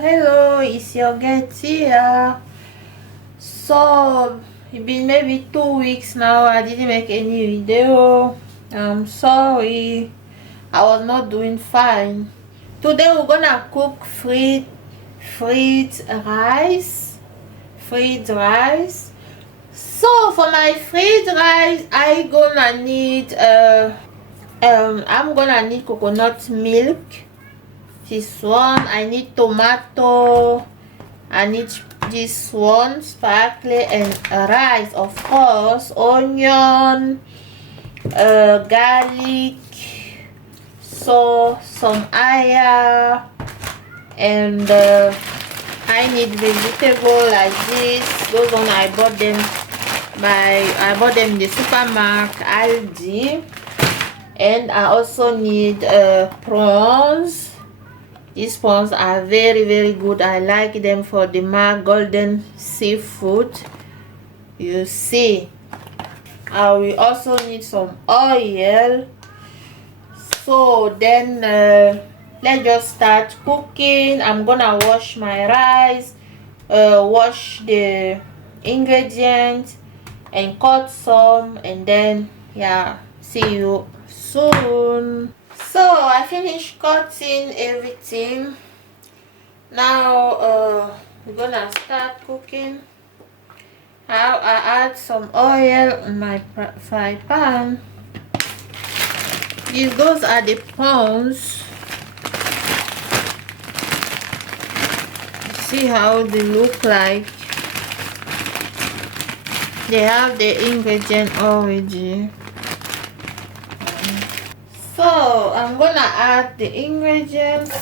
Hello, it's your girl here. So it's been maybe 2 weeks now. I didn't make any video. I'm sorry, I was not doing fine. Today we're gonna cook fried rice. So for my fried rice, I'm gonna need coconut milk. This one, I need tomato, I need this one, sparkly, and rice, of course, onion, garlic, so some aya, and I need vegetable like this. Those one I bought them in the supermarket, Aldi. And I also need prawns. These prawns are very good. I like them for the golden seafood. You see, I will also need some oil. So then let's just start cooking. I'm gonna wash my rice, wash the ingredients, and cut some, and then yeah, see you soon. So I finished cutting everything. Now we're gonna start cooking. I add some oil on my fry pan. Those are the prawns. See how they look like. They have the ingredient already. So I'm gonna add the ingredients.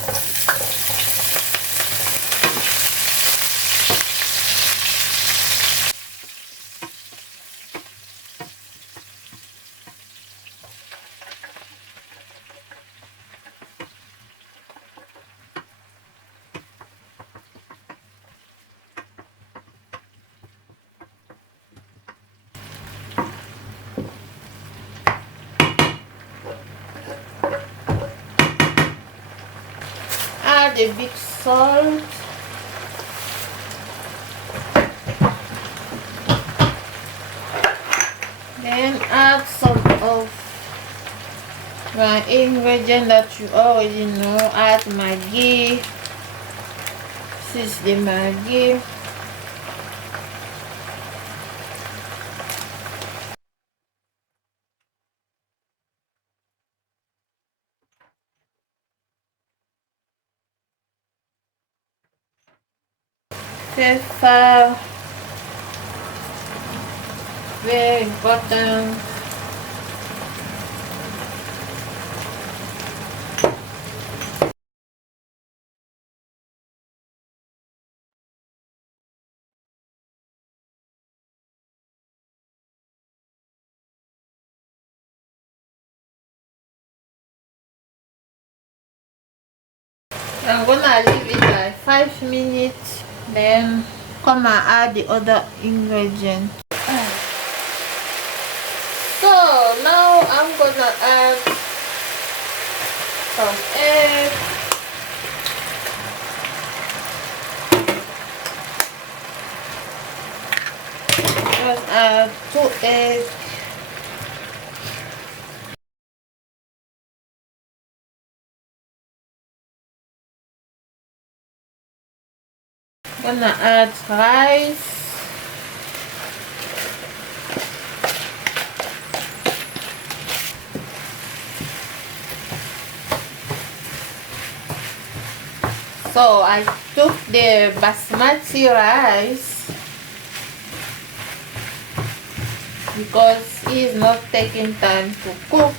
Add a bit salt. Then add some of my ingredient that you already know. Add Maggi. This is the Maggi. Pepper, very important. I'm gonna leave it like 5 minutes, then come and add the other ingredient. So now I'm gonna add some egg. Just add 2 eggs. Gonna add rice. So I took the basmati rice because it's not taking time to cook.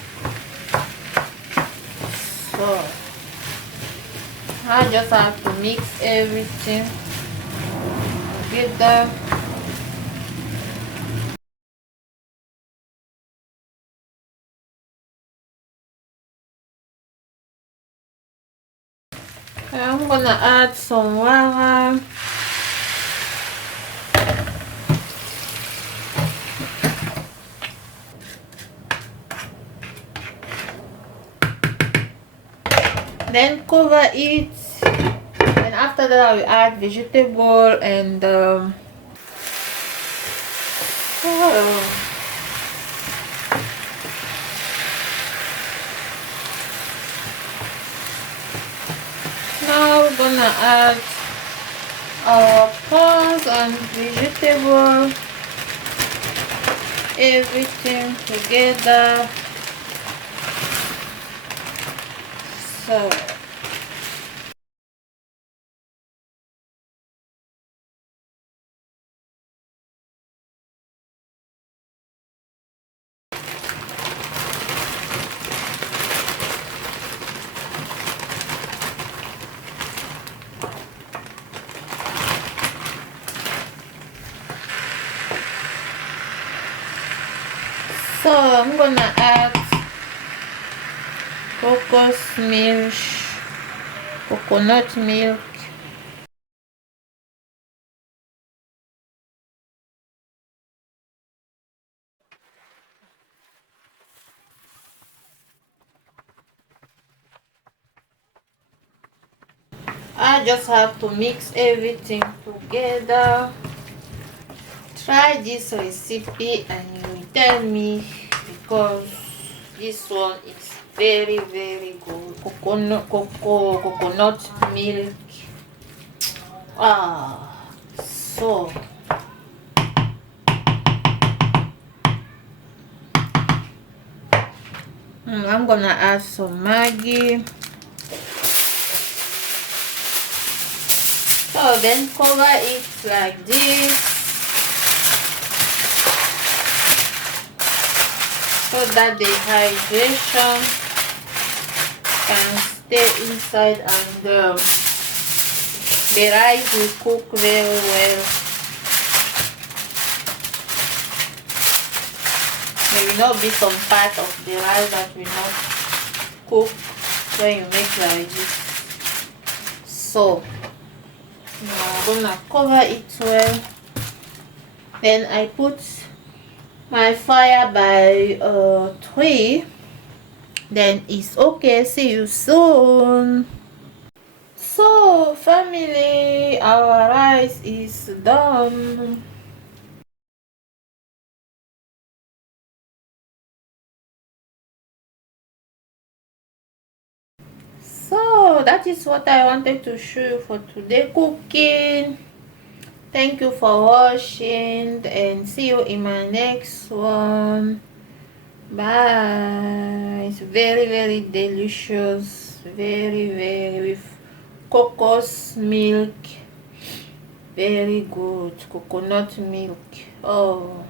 So I just have to mix everything together. I'm gonna add some water. Then cover it, and after that I will add vegetable and oh, now we're gonna add our prawns and vegetable, everything together. So I'm gonna add coconut milk. I just have to mix everything together. Try this recipe and you will tell me, because this one is very good. Coconut milk. So I'm gonna add some Maggi. So then cover it like this so that the hydration can stay inside and the rice will cook very well. There will not be some part of the rice that will not cook when you make like this. So now I'm gonna cover it well. Then I put my fire by 3. Then it's okay. See you soon. So family, our rice is done. So that is what I wanted to show you for today cooking. Thank you for watching and see you in my next one. Bye. It's very delicious, very with coconut milk, very good coconut milk. Oh.